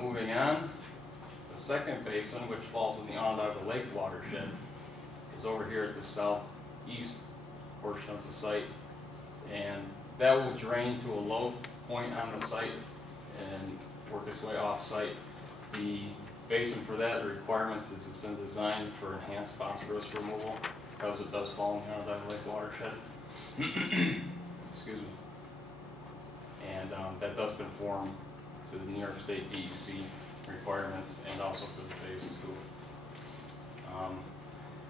Moving on, the second basin, which falls in the Onondaga Lake watershed, is over here at the southeast portion of the site, and that will drain to a low point on the site and work its way off site. The basin for that, the requirements is it's been designed for enhanced phosphorus removal because it does fall in the Onondaga Lake watershed. Excuse me. And that does conform to the New York State DEC requirements and also for the phase 2.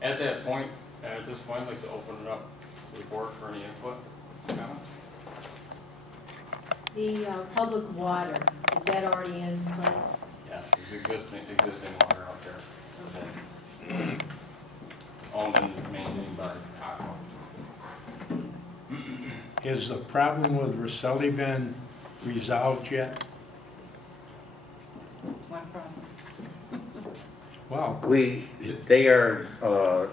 At this point, I'd like to open it up to the board for any input, comments. The public water, is that already in place? Yes, there's existing water out there. Okay. Owned and maintained by Hancock. Has the problem with Rosselli been resolved yet? What problem? Well, They are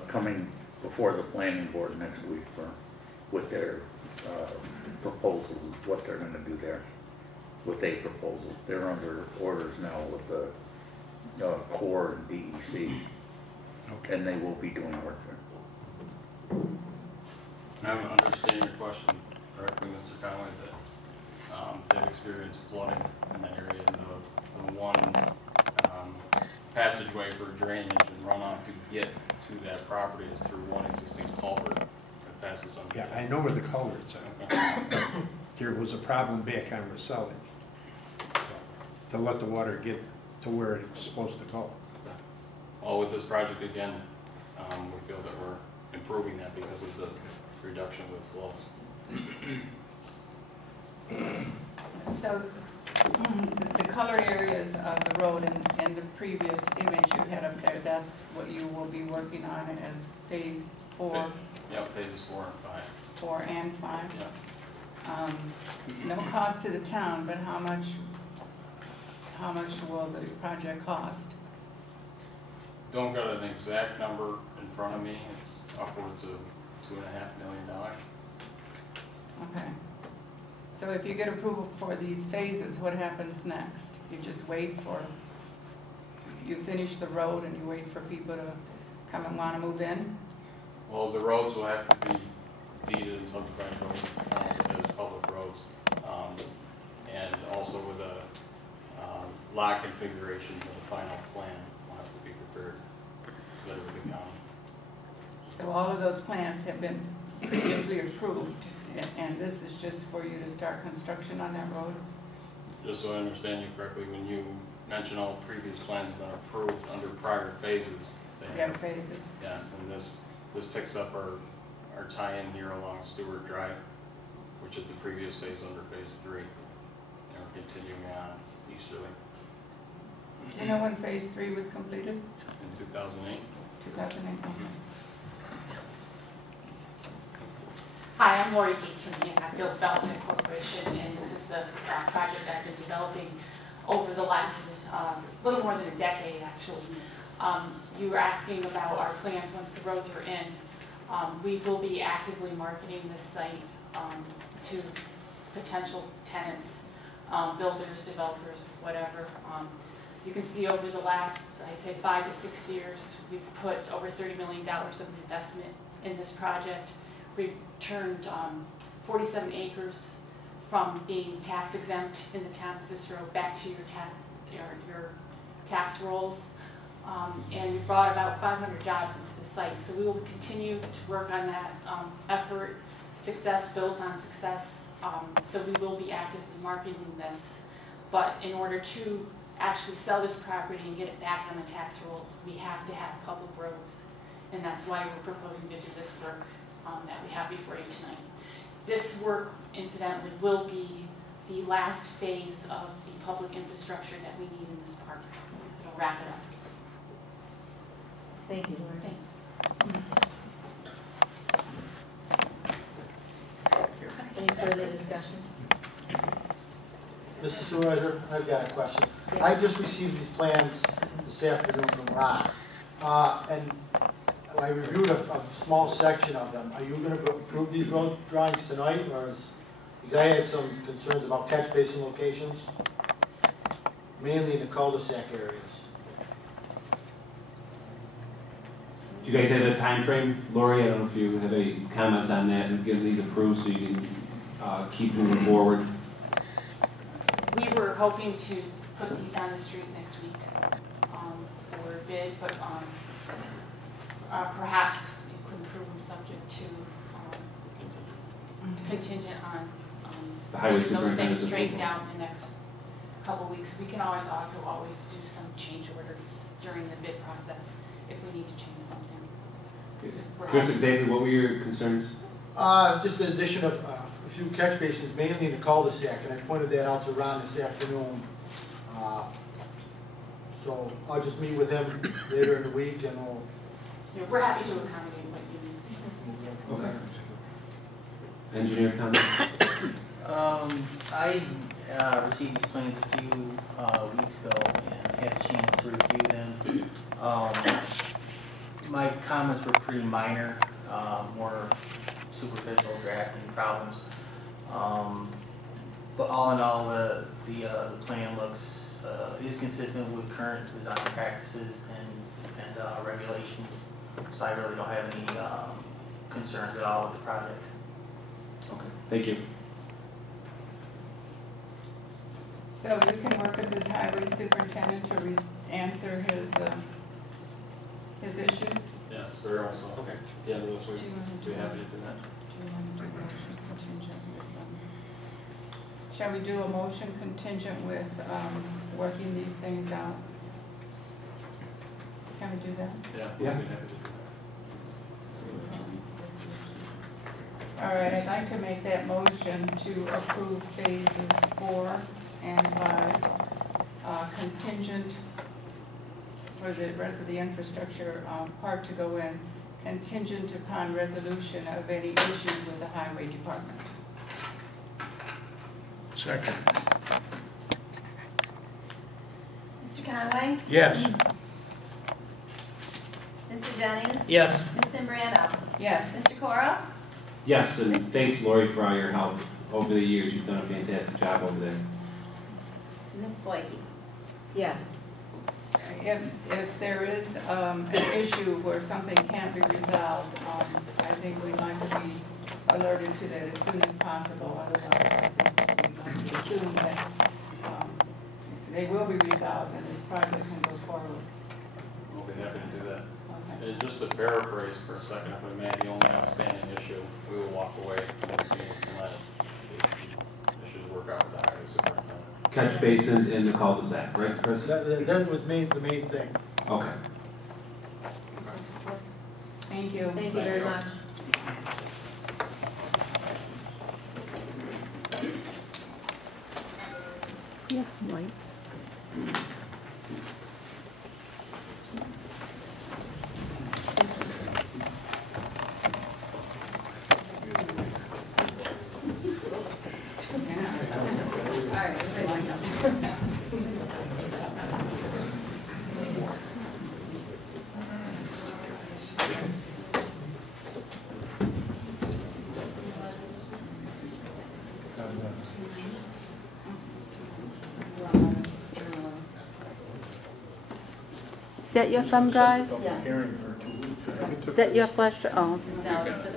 coming before the planning board next week with their proposal, what they're going to do there with a proposal. They're under orders now with the Corps and DEC, okay. and they will be doing work there. I understand your question correctly, Mr. Conway, that they've experienced flooding in that area, and the one passageway for drainage and runoff to get to that property is through one existing culvert that passes under. Yeah, I know where the culvert's at. There was a problem back on Rosselli to let the water get to where it's supposed to go. Okay. Well, with this project again, we feel that we're improving that because of the reduction of the flows. So the color areas of the road and the previous image you had up there, that's what you will be working on as phase 4? Yeah, phases 4 and 5. 4 and 5? Yeah. No cost to the town, but how much will the project cost? Don't got an exact number in front of me. It's upwards of $2.5 million. Okay. So if you get approval for these phases, what happens next? You just wait for, you finish the road and you wait for people to come and want to move in? Well, the roads will have to be deeded and subdivided as public roads. And also with a lot configuration of the final plan will have to be prepared, submitted with the county. So all of those plans have been previously approved, and this is just for you to start construction on that road? Just so I understand you correctly, when you mention all previous plans have been approved under prior phases. You have phases? Yes, and this picks up our tie-in here along Stewart Drive, which is the previous phase under phase 3. And we're continuing on easterly. Do you know when phase 3 was completed? In 2008. 2008. Hi, I'm Lori Dietz from the Hancock Development Corporation, and this is the project I've been developing over the last little more than a decade, actually. You were asking about our plans once the roads are in. We will be actively marketing this site to potential tenants, builders, developers, whatever. You can see over the last, I'd say 5 to 6 years, we've put over $30 million of investment in this project. We've turned 47 acres from being tax exempt in the town of Cicero back to your tax rolls. And we brought about 500 jobs into the site. So we will continue to work on that effort. Success builds on success. So we will be actively marketing this. But in order to actually sell this property and get it back on the tax rolls, we have to have public roads. And that's why we're proposing to do this work that we have before you tonight. This work, incidentally, will be the last phase of the public infrastructure that we need in this park. It'll wrap it up. Thank you, Lori. Thanks. Any further discussion? Mr. Supervisor, I've got a question. Yeah. I just received these plans this afternoon from Ron, and I reviewed a small section of them. Are you going to approve these road drawings tonight, or because I had some concerns about catch basin locations? mainly in the cul-de-sac areas. Do you guys have a time frame, Lori? I don't know if you have any comments on that and get these approved so you can keep moving forward. We were hoping to put these on the street next week for bid, but perhaps you could approve them subject to contingent on The highway getting those things superintendent's straightened approval. out in the next couple weeks. We can always do some change orders during the bid process if we need to change something. We're Chris, happy- exactly what were your concerns? Just the addition of a few catch basins, mainly in the cul-de-sac, and I pointed that out to Ron this afternoon. So I'll just meet with him later in the week and we'll Yeah, we're happy to accommodate what you need. Okay. Engineer comments? I received these plans a few weeks ago and had a chance to review them. My comments were pretty minor, more superficial drafting problems. But all in all, the plan looks, is consistent with current design practices and regulations. So I really don't have any concerns at all with the project. Okay, thank you. So you can work with this highway superintendent to answer his issues? Yes, very much so. Okay. At the end of this week, Do you want to be do happy that? to do that. Do you want to do a motion contingent with, shall we do a motion contingent with, working these things out? Can we do that? Yeah. Yeah. We'd be happy to do All right, I'd like to make that motion to approve phases 4 and 5, contingent for the rest of the infrastructure part to go in, contingent upon resolution of any issues with the highway department. Second. Mr. Conway? Yes. Mr. Jennings? Yes. Ms. Imbrano? Yes. Mr. Cora? Yes, and thanks, Lori, for all your help over the years. You've done a fantastic job over there. Ms. Boyke? Yes. If there is an issue where something can't be resolved, I think we'd like to be alerted to that as soon as possible. Otherwise, I think we'd like to assume that they will be resolved and this project can go forward. that. We'll be happy to do that. Okay. And just to paraphrase for a second, if I may, the only outstanding issue, we will walk away next meeting tonight. Issues work out with the highway superintendent. Catch basins in the cul-de-sac, right, Chris? That was the main thing. Okay. Thank you. Thank you very much. Yes, Mike. Is that your thumb drive? Yeah. Is that your flash drive? Oh. No, it's for